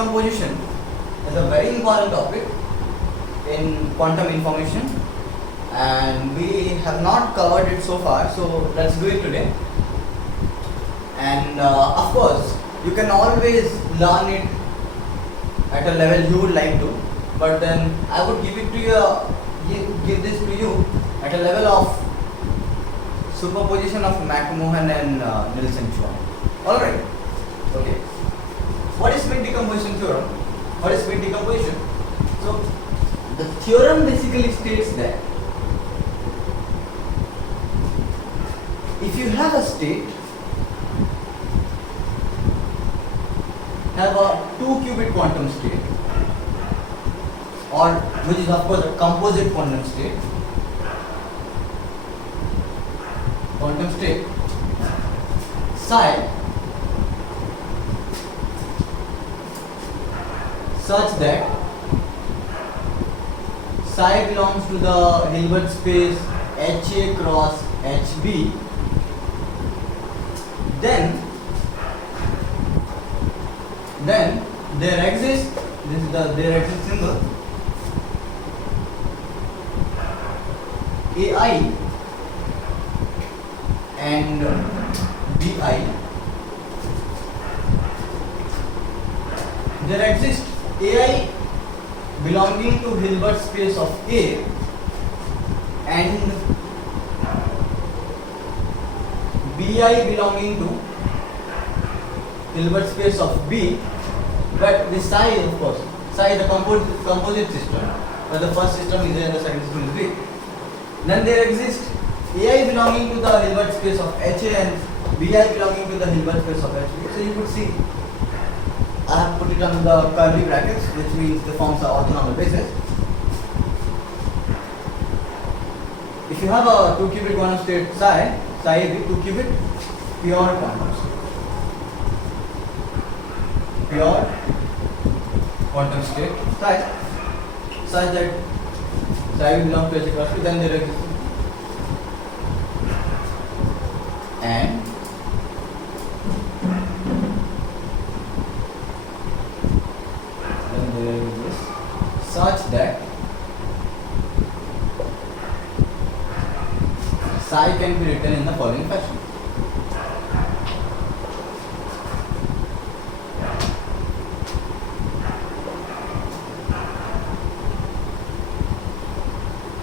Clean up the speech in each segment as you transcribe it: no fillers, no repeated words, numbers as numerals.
decomposition is a very important topic in quantum information, and we have not covered it so far, so let's do it today. And of course, you can always learn it at a level you would like to, but then I would give it to you, give this to you at a level of superposition of McMahon and Nielsen-Chuang. Alright, okay. What is Schmidt decomposition theorem? What is Schmidt decomposition? So, the theorem basically states that if you have a state, have a 2-qubit quantum state, or which is of course a composite quantum state, psi such that psi belongs to the Hilbert space HA cross HB, then there exists, this is the there exists symbol, AI and BI. There exists AI belonging to Hilbert space of A and BI belonging to Hilbert space of B, but the psi, of course, psi is the composite system, where the first system is A and the second system is B. Then there exists AI belonging to the Hilbert space of HA and BI belonging to the Hilbert space of HB. So you could see I have put it on the curly brackets, which means the forms are orthonormal bases. If you have a 2-qubit quantum state psi is 2-qubit pure quantum state. Pure quantum state such that psi will belong to H cross P, then there exists and then there exists such that psi can be written in the following fashion.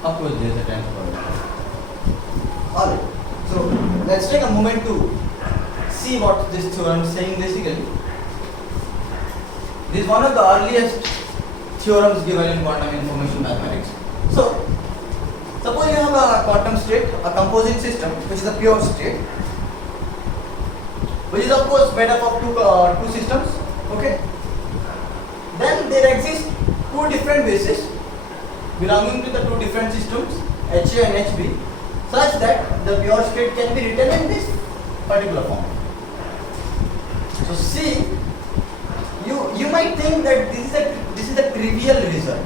Of course, there is a time for it. Alright, so let's take a moment to see what this theorem is saying basically. This is one of the earliest theorems given in quantum information mathematics. So, suppose you have a quantum state, a composite system, which is a pure state, which is of course made up of two systems. Okay. Then there exist two different bases belonging to the two different systems, HA and HB, such that the pure state can be written in this particular form. So see, you might think that this is a trivial result.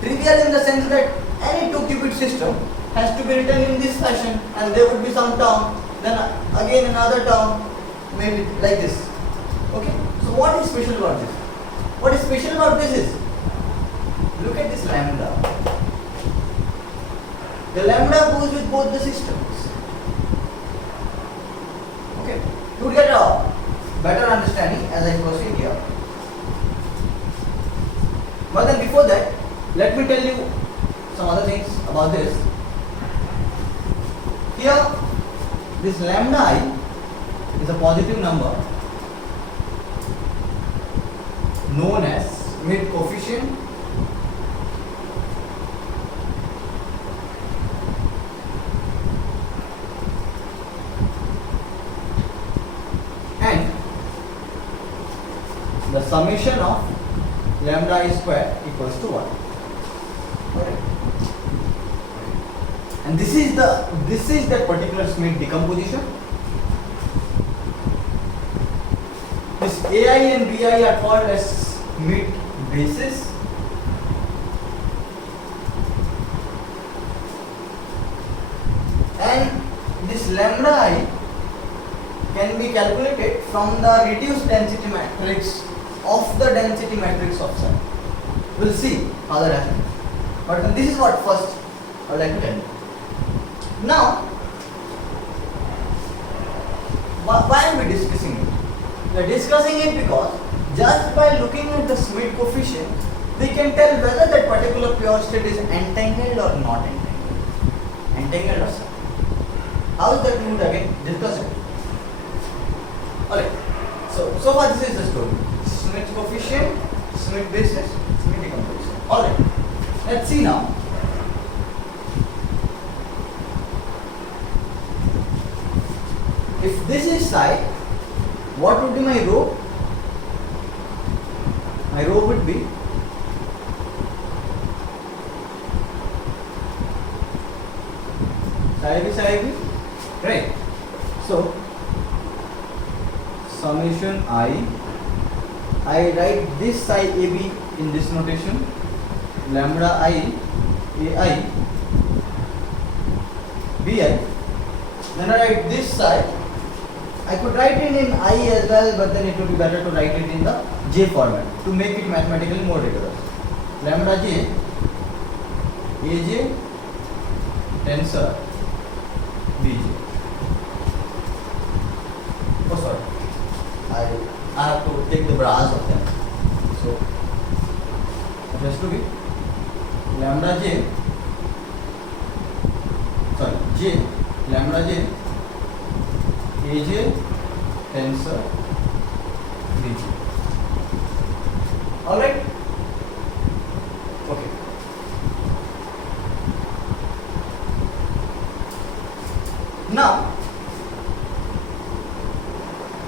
Trivial in the sense that any 2-qubit system has to be written in this fashion, and there would be some term, then again another term, maybe like this. Okay. So what is special about this? What is special about this is, look at this lambda. The lambda goes with both the systems. Okay. To get a better understanding as I proceed here. But then before that, let me tell you some other things about this. Here, this lambda I is a positive number known as Schmidt coefficient, and the summation of lambda I square equals to 1. Okay. And this is the particular Schmidt decomposition. This AI and BI are called as Schmidt bases, and this lambda I can be calculated from the reduced density matrix of the density matrix of psi. We'll see how that happens. But this is what first I would like to tell you. Now, why are we discussing it? We are discussing it because just by looking at the Schmidt coefficient, we can tell whether that particular pure state is entangled or not entangled. Entangled or not. How is that we would again discuss it? Alright. So far this is the story. Schmidt coefficient, Schmidt basis, Schmidt decomposition. Alright. Let's see now. If this is psi, what would be my rho? My rho would be psi b, right? So summation I write this psi AB in this notation, lambda I AI BI. Then I write this psi. I could write it in I as well, but then it would be better to write it in the J format to make it mathematically more rigorous. Lambda J AJ tensor BJ. Oh sorry, I have to take the bras of them. So it has to be lambda J, sorry, J, lambda J AJ tensor BJ. Alright? Okay. Now,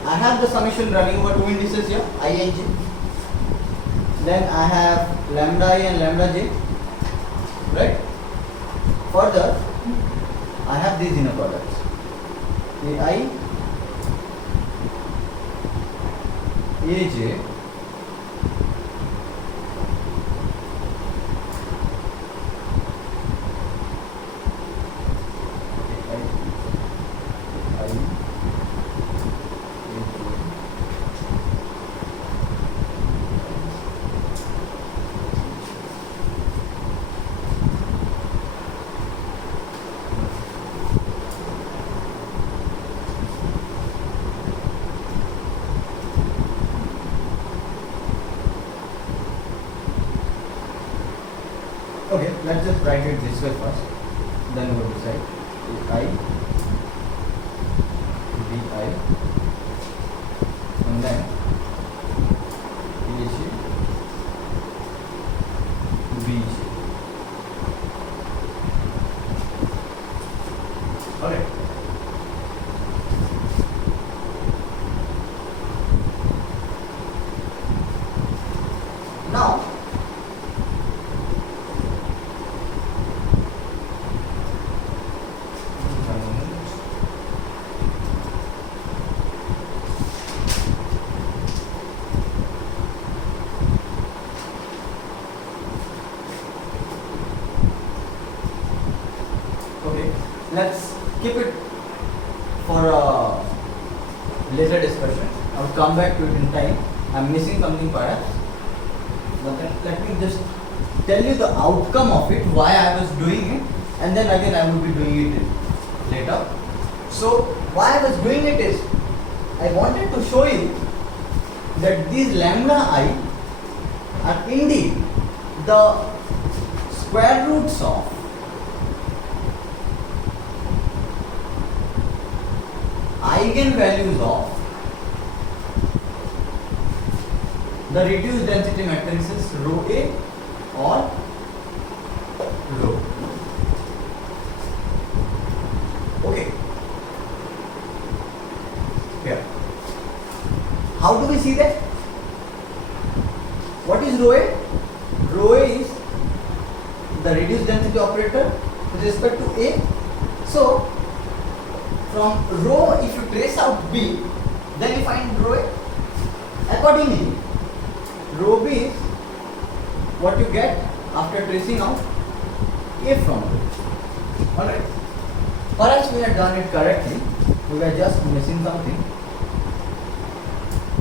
I have the summation running over two indices here, I and j. Then I have lambda I and lambda j. Right? Further, I have these inner products. AI, AJ, okay, let's just write it this way first, then we'll decide. I, BI, and then AJ, BJ. Alright. Now, let's keep it for a later discussion. I'll come back to it in time. I'm missing something perhaps, but then let me just tell you the outcome of it, why I was doing it, and then again I will be doing it later. So why I was doing it is, I wanted to show you that these lambda I are indeed the square roots of eigenvalues of the reduced density matrices rho A or rho. Okay. Here. How do we see that? What is rho A? Rho A is the reduced density operator with respect to A. So from rho, if you trace out B, then you find rho A. Accordingly, rho B is what you get after tracing out A from rho. Alright. Perhaps we had done it correctly. We were just missing something.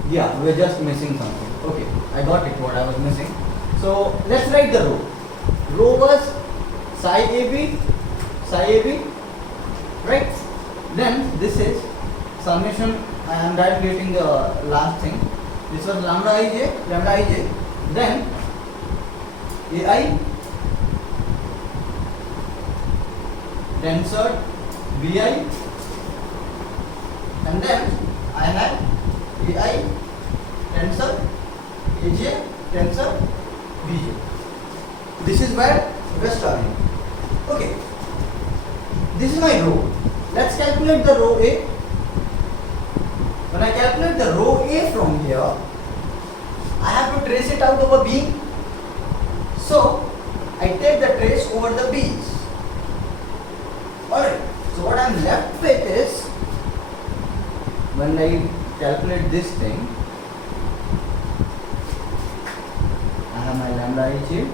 Yeah, we were just missing something. Okay, I got it. What I was missing. So let's write the row. Row was psi AB, right? Then this is summation. I am calculating the last thing. This was lambda ij. Then AI tensor BI, and then I have AI tensor AJ tensor BJ. This is where we are starting. Okay, this is my row. Let's calculate the row A. When I calculate the row A from here, I have to trace it out over B. So I take the trace over the B's. Alright, so what I am left with is, when I calculate this thing, I have my lambda ij.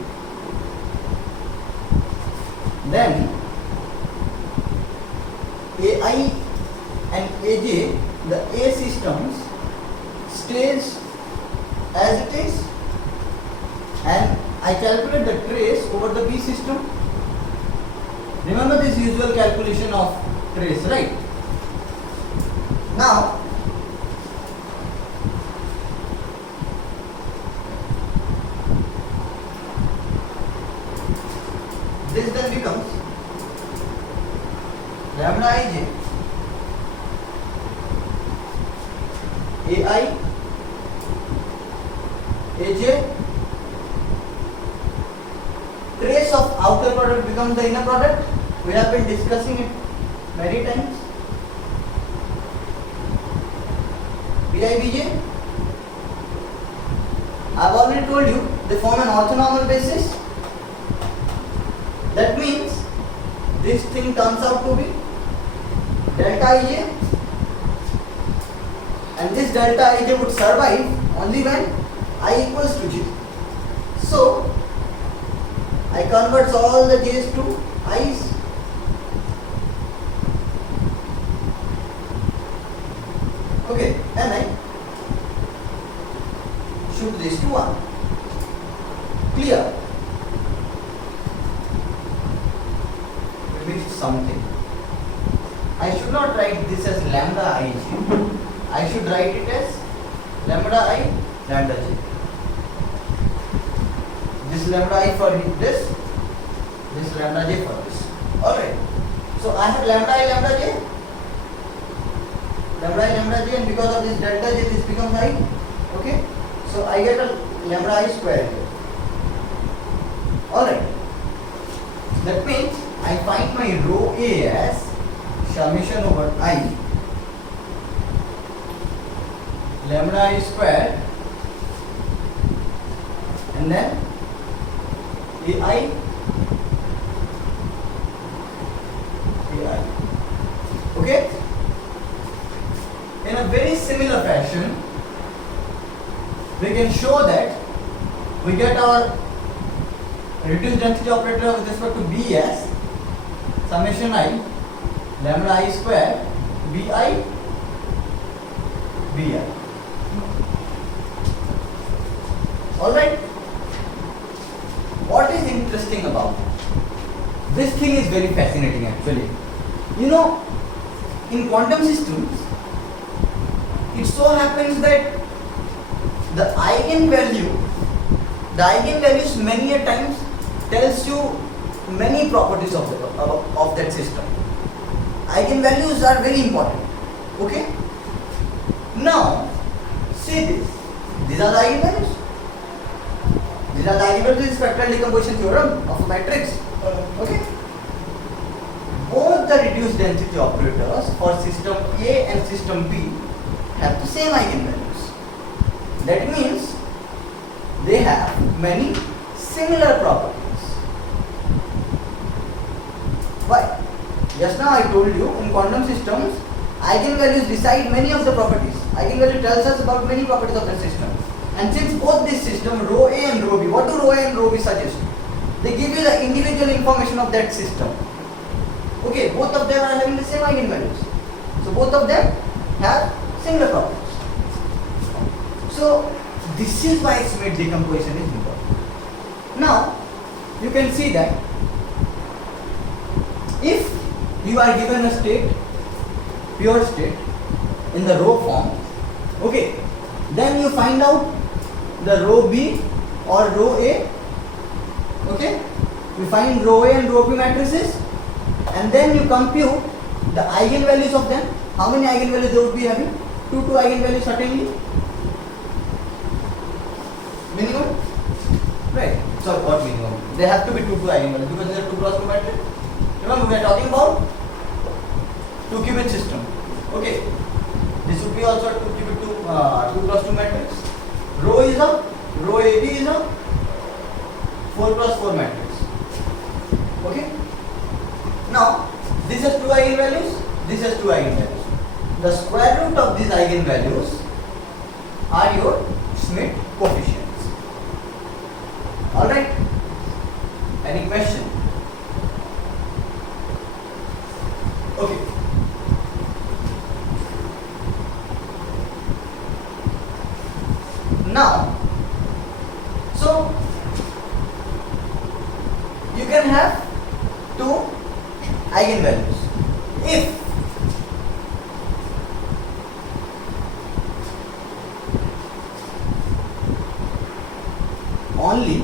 Then AI and AJ, the A systems stays as it is, and I calculate the trace over the B system. Remember this usual calculation of trace, right? Now this then becomes lambda ij AI AJ, trace of outer product becomes the inner product. We have been discussing it many times. BI/BJ, I have already told you they form an orthonormal basis. That means this thing turns out to be delta ij, and this delta ij would survive only when I equals to j. So I convert all the j's to i's. Okay, and I shoot this to 1. Clear? We missed something. I should not write this as lambda ij. I should write it as lambda I, lambda j. This lambda I for this lambda j for this. Alright. So I have lambda I, lambda j, and because of this delta j, this becomes I. Okay. So I get a lambda I square here. Alright. That means I find my row A as summation over I lambda I square, and then AI. Okay? In a very similar fashion, we can show that we get our reduced density operator with respect to B as summation I lambda I square BI. Alright? What is interesting about it? This thing is very fascinating actually. You know, in quantum systems, it so happens that the eigenvalues many a times tells you many properties of that system. Eigenvalues are very important. Okay? Now, see this. These are the eigenvalues. These are the eigenvalues in spectral decomposition theorem of a matrix. Okay? Both the reduced density operators for system A and system B have the same eigenvalues. That means they have many similar properties. Why? Just now I told you, in quantum systems, eigenvalues decide many of the properties. Eigenvalue tells us about many properties of the system. And since both this system, rho A and rho B, what do rho A and rho B suggest? They give you the individual information of that system. Okay, both of them are having the same eigenvalues. So both of them have similar properties. So This is why Schmidt decomposition is important. Now, you can see that if you are given a state, pure state, in the row form, okay, then you find out the row B or row A, okay, you find row A and row B matrices, and then you compute the eigenvalues of them. How many eigenvalues they would be having? 2 eigenvalues certainly. Minimum? Right. Sorry, what minimum? They have to be 2 eigenvalues because they are 2 cross 2 matrix. Remember, we are talking about 2 qubit system. Okay. This would be also a 2 qubit 2 cross 2 matrix. Row is a, row AB is a 4 cross 4 matrix. Okay. Now, this has 2 eigenvalues, this has 2 eigenvalues. The square root of these eigenvalues are your Schmidt coefficients. Alright? Any question? Okay. Now, so you can have 2 eigenvalues if only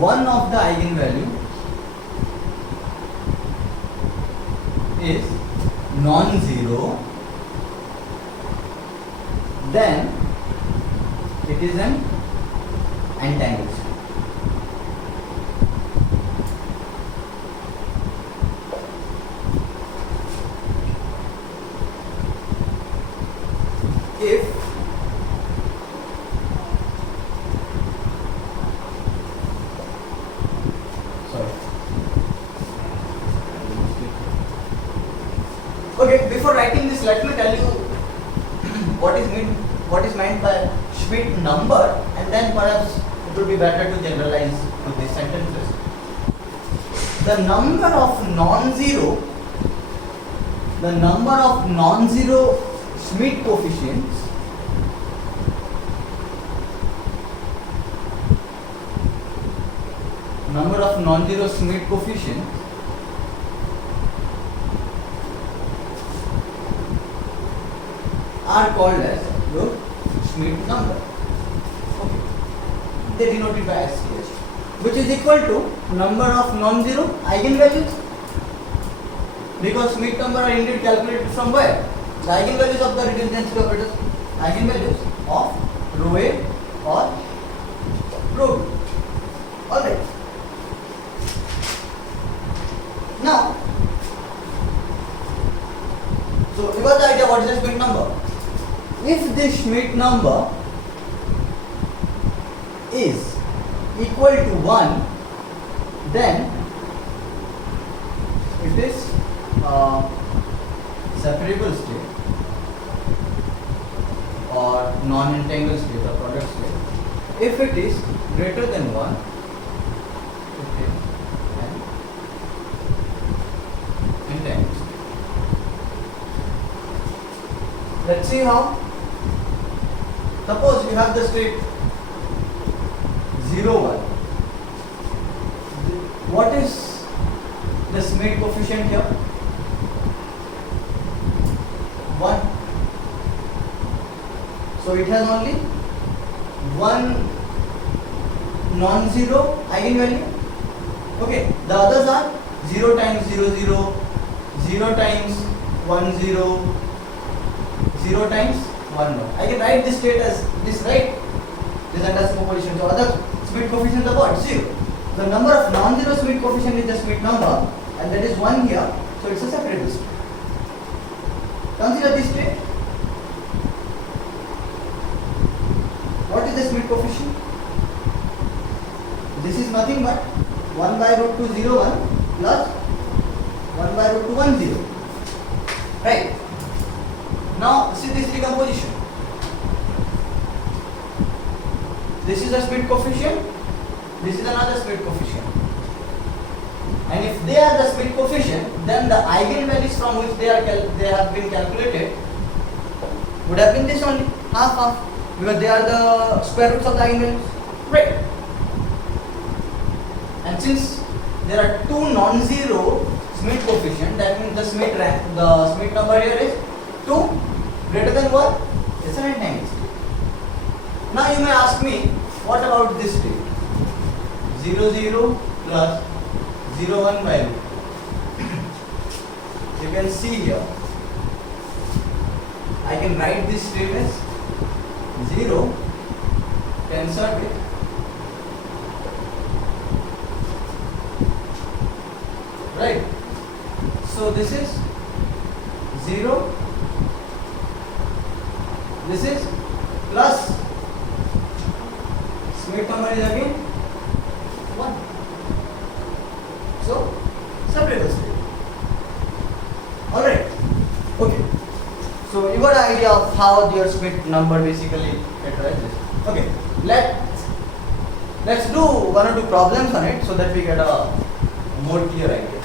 one of the eigenvalue is non-zero, then it is an entangled state. If okay, before writing this, let me tell you what is meant by Schmidt number, and then perhaps it would be better to generalize to these sentences. The number of non-zero Schmidt coefficients are called as your Schmidt number. Okay. They denote it by SCH, which is equal to number of non-zero eigenvalues, because Schmidt number are indeed calculated from where? The eigenvalues of the reduced density operators, eigenvalues of row A or row B. Alright. Now, so you got the idea what is the Schmidt number? If the Schmidt number is equal to 1, then it is separable state or non-entangled state or product state. If it is greater than 1, it is an entangled state. Let's see how. Suppose you have the state 0, 1. What is the Schmidt coefficient here? 1. So it has only one non-zero eigenvalue. Okay, the others are 0 times 0, 0, 0 times 1, 0, 0 times 1, 1. I can write this state as this, right? This entire superposition. So other Schmidt coefficient is what? 0. The number of non-zero Schmidt coefficient is the Schmidt number, and that is 1 here. So it's a separable state. Consider this state. What is the Schmidt coefficient? This is nothing but 1 by root 2, 0, 1 plus 1 by root 2, 1, 0. Right? Now see this decomposition. This is a Schmidt coefficient. This is another Schmidt coefficient. And if they are the Schmidt coefficient, then the eigenvalues from which they have been calculated would have been this only, half half. because they are the square roots of the eigenvalues, right? And since there are two non-zero Schmidt coefficient, that means the Schmidt number here is 2 greater than what? It's an n. Now you may ask me, what about this state? 0 0 plus 0 1 value. You can see here, I can write this state as 0 tensor with right. So this is 0, this is plus Schmidt number is again 1. So separate the state. Alright. Okay. So you got an idea of how your Schmidt number basically characterizes. Okay. Let's do one or two problems on it so that we get a more clear idea.